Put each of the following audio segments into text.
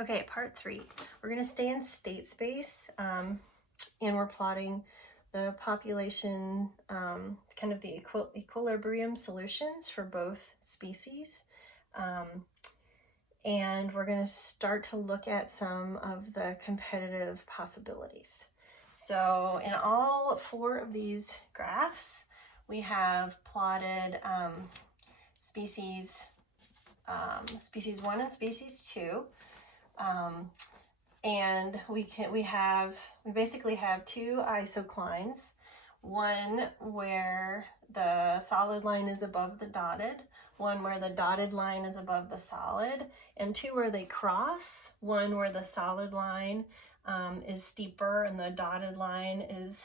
Okay, part 3. We're going to stay in state space, and we're plotting the population, kind of the equilibrium solutions for both species. And we're going to start to look at some of the competitive possibilities. So in all 4 of these graphs, we have plotted species 1 and species 2. And we basically have 2 isoclines, one where the solid line is above the dotted, one where the dotted line is above the solid, and 2 where they cross, one where the solid line is steeper and the dotted line is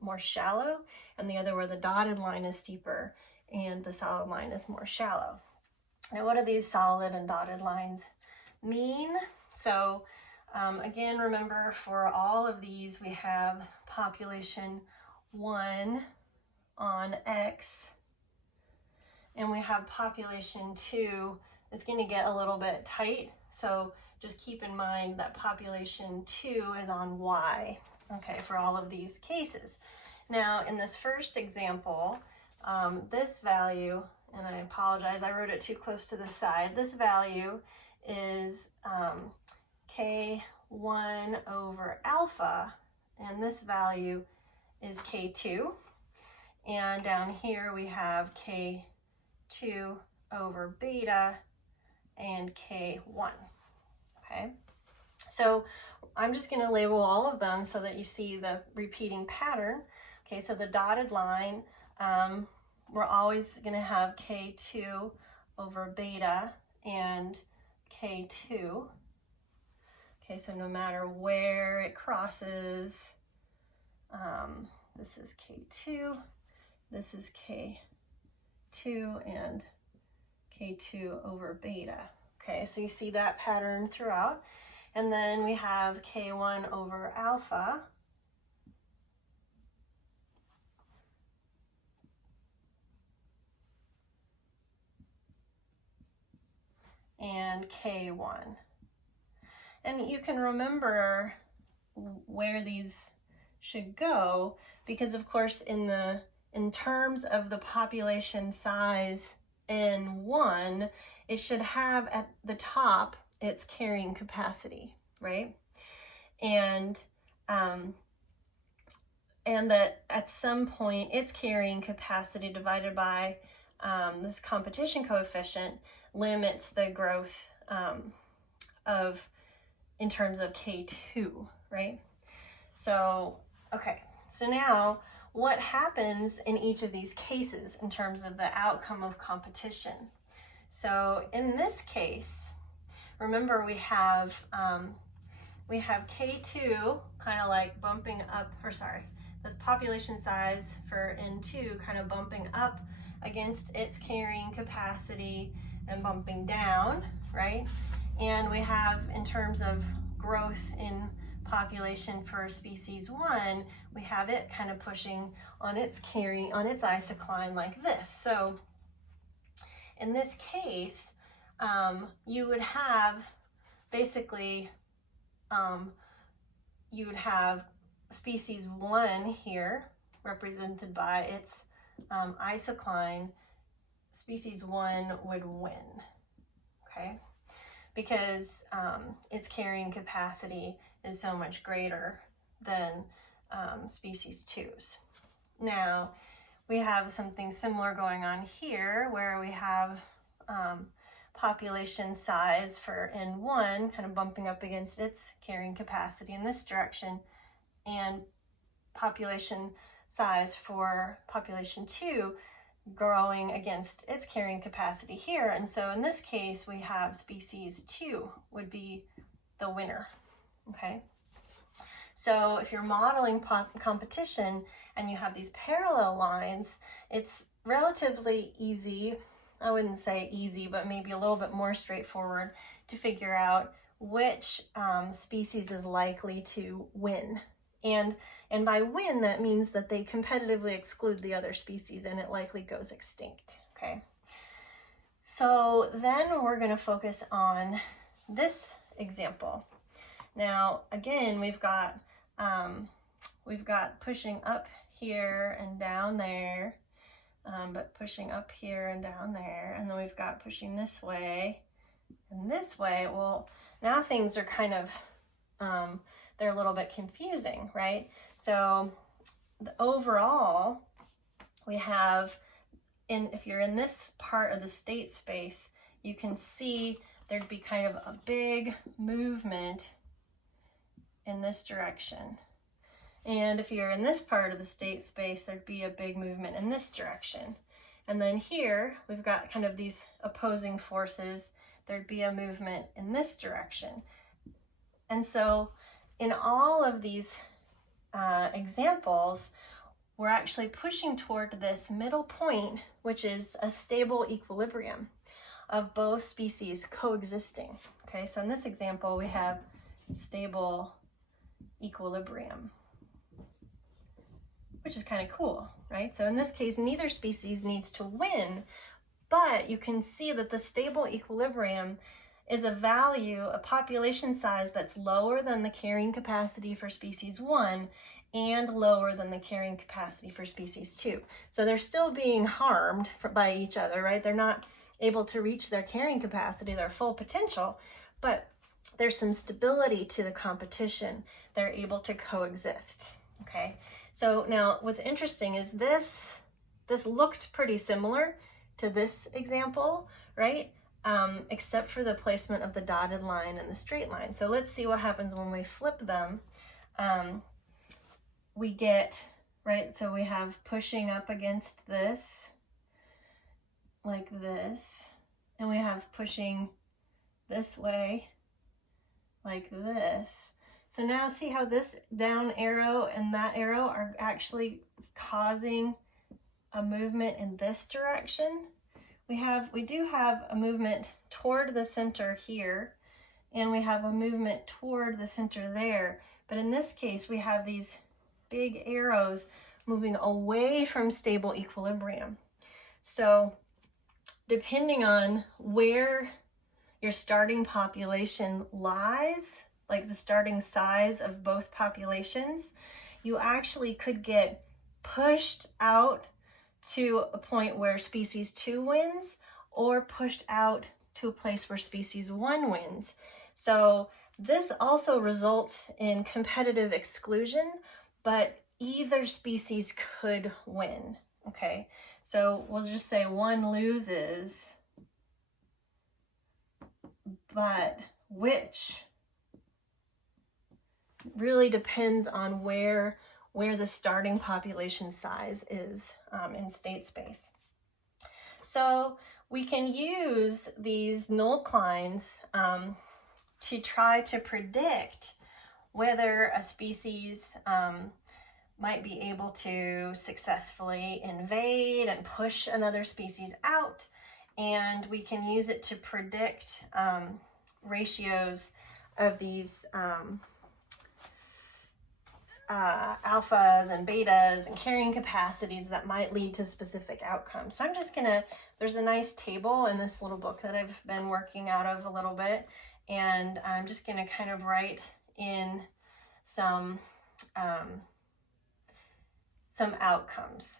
more shallow, and the other where the dotted line is steeper and the solid line is more shallow. Now, what do these solid and dotted lines mean? So again, remember, for all of these we have population 1 on X, and we have population 2. It's going to get a little bit tight, so just keep in mind that population 2 is on Y, okay, for all of these cases. Now, in this first example, this value, and I apologize, I wrote it too close to the side, this value is K1 over alpha, and this value is K2. And down here we have K2 over beta and K1. Okay, so I'm just going to label all of them so that you see the repeating pattern. Okay, so the dotted line, we're always going to have K2 over beta and K2. Okay, so no matter where it crosses, this is K2, this is K2, and K2 over beta. Okay, so you see that pattern throughout. And then we have K1 over alpha, and K1. And you can remember where these should go, because of course in terms of the population size N1, it should have at the top its carrying capacity, right? And that at some point its carrying capacity divided by this competition coefficient limits the growth in terms of K2, right? So, okay, so now what happens in each of these cases in terms of the outcome of competition? So in this case, remember we have K2 kind of like bumping up, this population size for N2 kind of bumping up against its carrying capacity and bumping down, right? And we have, in terms of growth in population for species 1, we have it kind of pushing on its isocline like this. So in this case, you would have basically, you would have species 1 here represented by its isocline. Species 1 would win, okay? Because its carrying capacity is so much greater than species 2's. Now, we have something similar going on here where we have population size for N1 kind of bumping up against its carrying capacity in this direction, and population size for population 2 growing against its carrying capacity here. And so in this case, we have species 2 would be the winner, okay? So if you're modeling competition and you have these parallel lines, it's relatively easy, I wouldn't say easy, but maybe a little bit more straightforward to figure out which species is likely to win. And by win, that means that they competitively exclude the other species and it likely goes extinct, okay? So then we're going to focus on this example. Now, again, we've got pushing up here and down there, but pushing up here and down there, and then we've got pushing this way and this way. Well, now things are kind of, they're a little bit confusing, right? So overall, we have, if you're in this part of the state space, you can see there'd be kind of a big movement in this direction. And if you're in this part of the state space, there'd be a big movement in this direction. And then here, we've got kind of these opposing forces. There'd be a movement in this direction. And so in all of these examples, we're actually pushing toward this middle point, which is a stable equilibrium of both species coexisting. Okay, so in this example, we have stable equilibrium, which is kind of cool, right? So in this case, neither species needs to win, but you can see that the stable equilibrium is a value, a population size that's lower than the carrying capacity for species 1 and lower than the carrying capacity for species 2. So they're still being harmed by each other, right? They're not able to reach their carrying capacity, their full potential, but there's some stability to the competition. They're able to coexist, okay? So now what's interesting is this looked pretty similar to this example, right? Except for the placement of the dotted line and the straight line. So let's see what happens when we flip them. We get, right, so we have pushing up against this, like this, and we have pushing this way, like this. So now see how this down arrow and that arrow are actually causing a movement in this direction. We do have a movement toward the center here, and we have a movement toward the center there. But in this case, we have these big arrows moving away from stable equilibrium. So depending on where your starting population lies, like the starting size of both populations, you actually could get pushed out to a point where species 2 wins, or pushed out to a place where species 1 wins. So this also results in competitive exclusion, but either species could win, okay? So we'll just say 1 loses, but which really depends on where the starting population size is in state space. So we can use these nullclines to try to predict whether a species might be able to successfully invade and push another species out, and we can use it to predict ratios of these alphas and betas and carrying capacities that might lead to specific outcomes. So I'm just gonna, there's a nice table in this little book that I've been working out of a little bit, and I'm just gonna kind of write in some outcomes.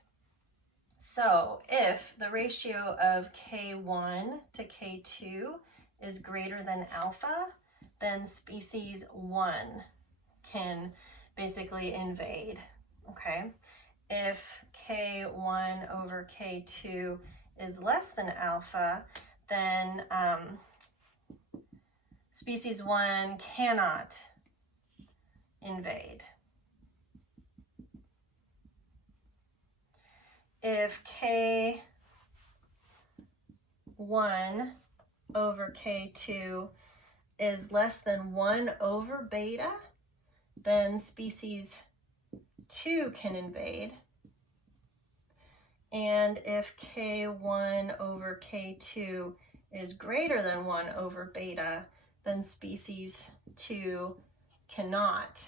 So if the ratio of K1 to K2 is greater than alpha, then species 1 can basically invade, okay? If K1 over K2 is less than alpha, then species 1 cannot invade. If K1 over K2 is less than 1 over beta, then species 2 can invade. And if K1 over K2 is greater than 1 over beta, then species 2 cannot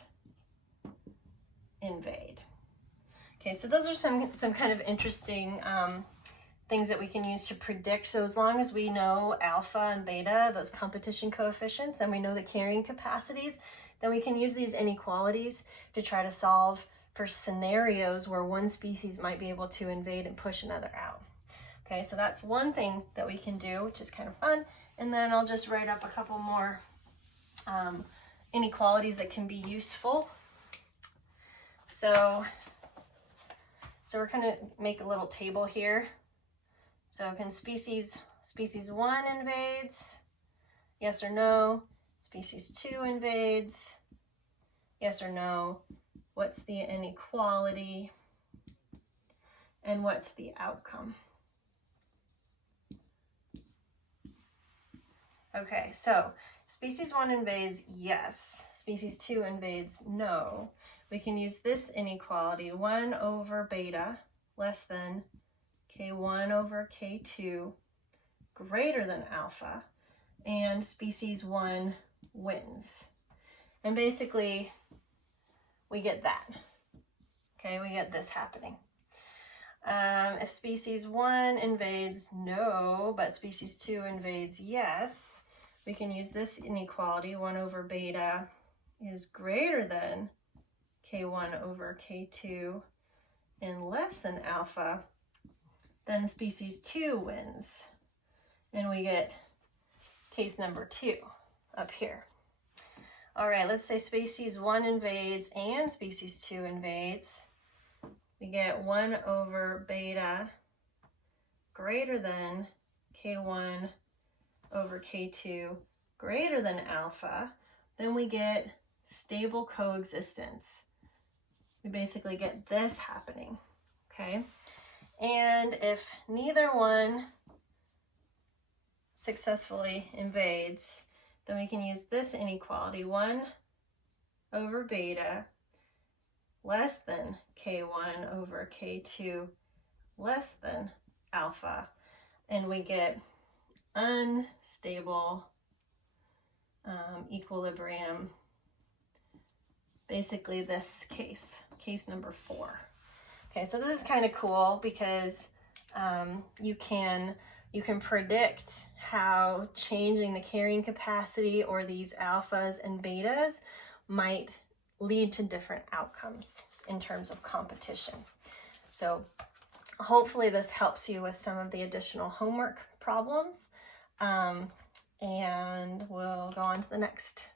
invade. Okay, so those are some kind of interesting things that we can use to predict. So as long as we know alpha and beta, those competition coefficients, and we know the carrying capacities, then we can use these inequalities to try to solve for scenarios where one species might be able to invade and push another out. Okay, so that's one thing that we can do, which is kind of fun. And then I'll just write up a couple more inequalities that can be useful. So we're going to make a little table here. So can species 1 invades? Yes or no? Species 2 invades? Yes or no? What's the inequality? And what's the outcome? Okay, so species 1 invades, yes. Species 2 invades, no. We can use this inequality, 1 over beta less than K1 over K2 greater than alpha, and species 1 wins. And basically, we get that. Okay, we get this happening. If species 1 invades, no, but species 2 invades, yes, we can use this inequality, 1 over beta is greater than K1 over K2 and less than alpha, then species 2 wins. And we get case number 2 up here. All right, let's say species 1 invades and species 2 invades. We get 1 over beta greater than K1 over K2 greater than alpha. Then we get stable coexistence. We basically get this happening, okay? And if neither one successfully invades, then we can use this inequality, 1 over beta less than K1 over K2 less than alpha, and we get unstable equilibrium, basically this case number 4. Okay, so this is kind of cool because you can predict how changing the carrying capacity or these alphas and betas might lead to different outcomes in terms of competition. So hopefully this helps you with some of the additional homework problems, and we'll go on to the next